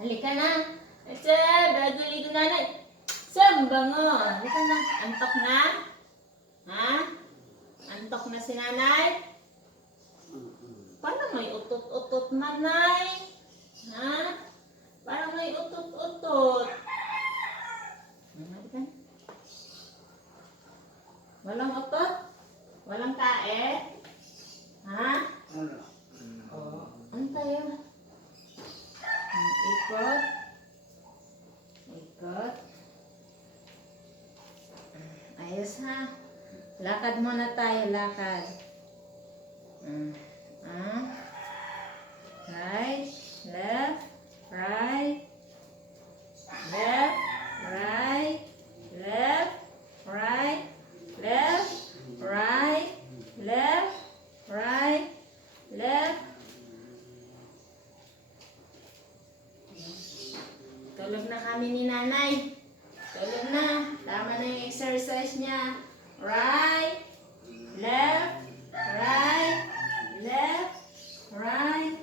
Halika na. Asa, baguli ko nanay. Saan bango? Halika na. Antok na? Ha? Antok na si nanay? Paano may utot-utot nanay? Ha? Parang may utot-utot. Halika na. Walang utot? Walang tae? Ha? Oh, antay. Ikot. Ikot. Ayos ha. Lakad muna tayo, lakad. Right, left, right, left, right, left, right, left, right, left, right, left. Tulog na kami ni nanay. Tulog na. Tama na yung exercise niya. Right, left, right, left, right,